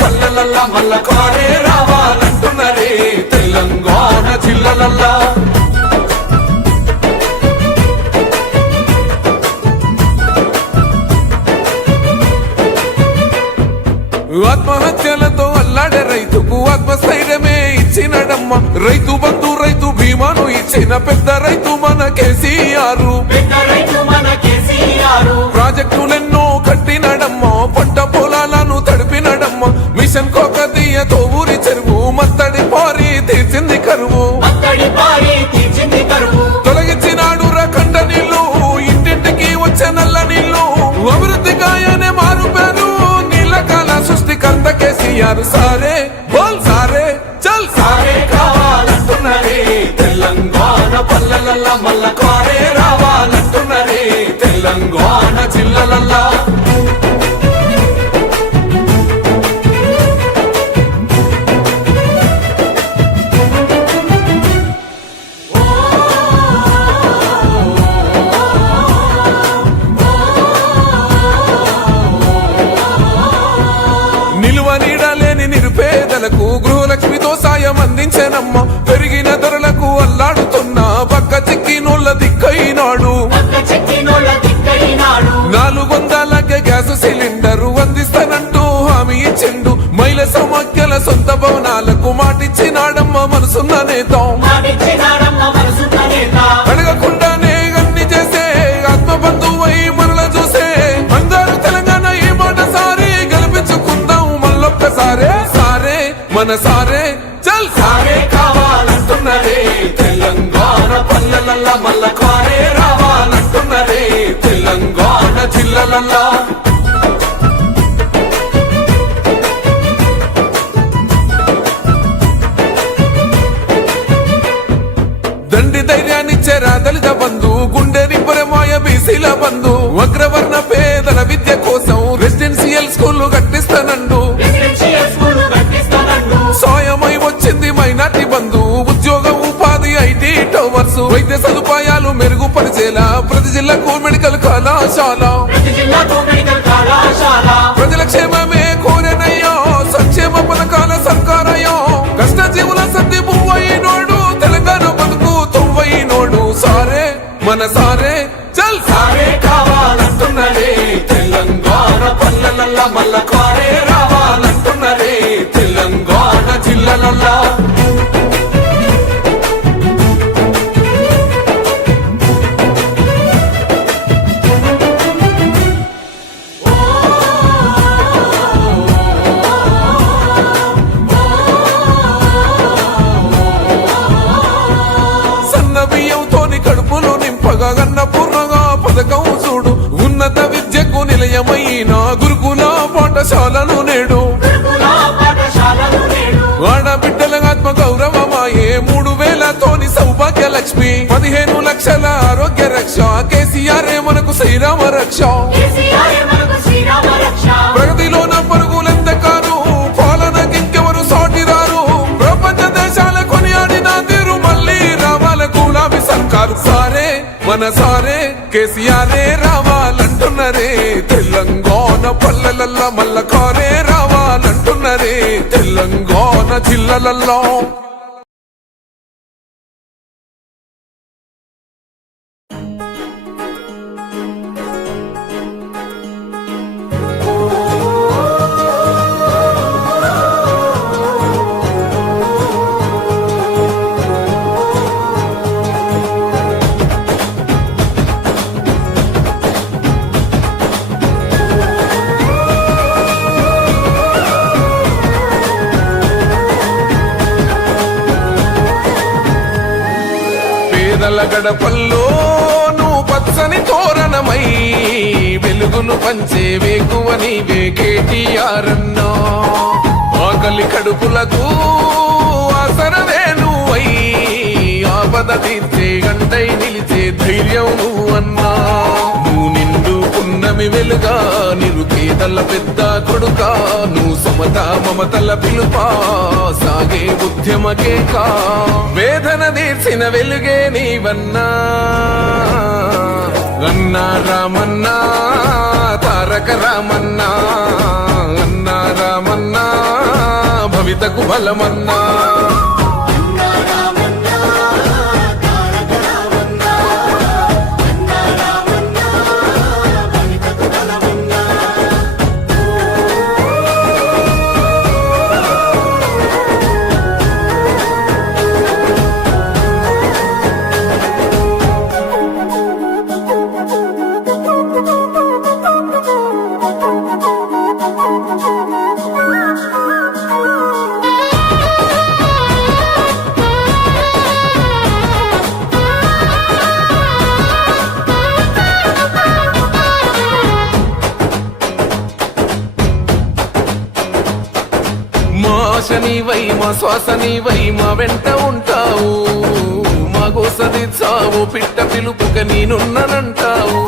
పల్లెలల్లా మల్ల కారే రావాలంటున్నరే తెలంగాణ జిల్లలల్లా. ఆత్మహత్యలతో అల్లాడే రైతుకు ఆత్మస్థైర్యమే ఇచ్చినడమ్మ. రైతు బంధు రైతు బీమాను ఇచ్చిన పెద్ద రైతు మన కేసీఆర్. ప్రాజెక్టులెన్నో కట్టినడమ్మ, పంట పొలాలను తడిపినడమ్మ. మిషన్ కోకదీయతో ఊరి చెరువు మత్తడి పారి తీర్చింది కరువు. తొలగించినాడు రకండ నీళ్లు, ఇంటింటికి వచ్చే నల్ల నీళ్లు. అభివృద్ధి గాయనే మారు పేరు, నీళ్ళ కాల సృష్టికర్త కేసీఆర్. సారే బోల్ సారే చల్ సారే కావాలంటున్నరే తెలంగాణ పల్లెలల్లా మల్ల కారే రావాలంటున్నరే తెలంగాణ జిల్లలల్లా. నిరుపేదలకు గృహలక్ష్మితో సాయం అందించనమ్మ. పెరిగిన ధరలకు అల్లాడుతున్న పక్క చిక్కినోళ్ళ దిక్కైనాడు. 400 గ్యాస్ సిలిండరు అందిస్తానంటూ హామీ ఇచ్చిండు. మహిళ సమాఖ్యల సొంత భవనాలకు మాటిచ్చినాడమ్మ మనసున్న నేత. అడగకుండానే అన్ని చేసే ఆత్మబంధువై మనల చూసే అందరూ తెలంగాణ ఈ మాట సారి గెలిపించుకుందాం మళ్ళొక్కసారే. సారే మన సారే చల్ సారే కావాలంటున్నరే తెలంగాణ పల్లెలల్లా మల్ల కారే రావాలంటున్నరే తెలంగాణ జిల్లలల్లా. దండి ధైర్యాన్నిచ్చేరా దళిత బంధు, గుండె నింపరమాయ బీసీల బంధు. అగ్రవర్ణ పేదల విద్య కోసం రెసిడెన్షియల్ స్కూళ్లు కట్టిస్తానండు. సాయమై వచ్చింది మైనార్టీ బంధు, ఉద్యోగ ఉపాధి ఐటీ టవర్స్. వైద్య సదుపాయాలు మెరుగుపరిచేలా ప్రతి జిల్లాకు మెడికల్ కళాశాల. ప్రజల క్షేమమే కోరెనయ్యో, సంక్షేమ పథకాల సర్కారయ్యో. కష్టజీవుల సర్ది పువ్వైనోడు, తెలంగాణ బతుకు తొవ్వైనోడు. సారే మన సారే చల్ సారే కావాలంటున్నరే తెలంగాణ పల్లెలల్లా మల్ల కారే రావాలంటున్నరే తెలంగాణ జిల్లలల్లా. సన్న బియ్యంతోని కడుపులు నింపగా అన్నపూర్ణగా పథకం చూడు. ఉన్నత విద్యకు నిలయమైన గురుకుల పాఠశాలను నేడు. ఆడబిడ్డల ఆత్మ గౌరవమాయే 3000తోని సౌభాగ్య లక్ష్మి. 15 లక్షల ఆరోగ్య రక్ష, కేసీఆర్ మనకు శ్రీరామ రక్ష. ప్రగతిలోన పరుగులెంతకారు, పాలనకింకెవరు సాటిరారు. ప్రపంచ దేశాల కొనియాడిన తీరు మళ్ళీ రావాల గులాబీ సర్కారు. సారే మన సారే కేసీఆరే రావాలంటున్నరే తెలంగాణ పల్లెలల్లా మల్ల కారే రావాలంటున్నరే తెలంగాణ జిల్లలల్లో. గడపల్లో నువ్వు పచ్చని తోరణమై వెలుగును పంచే వేకువ నీవే కేటీఆర్ అన్నా. ఆకలి కడుపులకు ఆసరవే నువ్వై, ఆపద తీర్చే గంటై నిలిచే ధైర్యం నువ్వు అన్నా. నువ్వు నిండు పున్నమి వెలుగా, నిరుపేదల పెద్ద కొడుకా. నువ్వు సమత మమతల పిలుపా, సాగే ఉద్యమకే కా. వేదన తీర్చిన వెలుగే నీవన్నా. అన్నా రామన్నా తారక రామన్నా, అన్నా రామన్నా భవితకు బలమన్నా. మా ఆశనివై మా శ్వాసనివై మా వెంట ఉంటావు, మా గోసది చావు పిట్ట పిలుపుక నేనున్నానంటావు.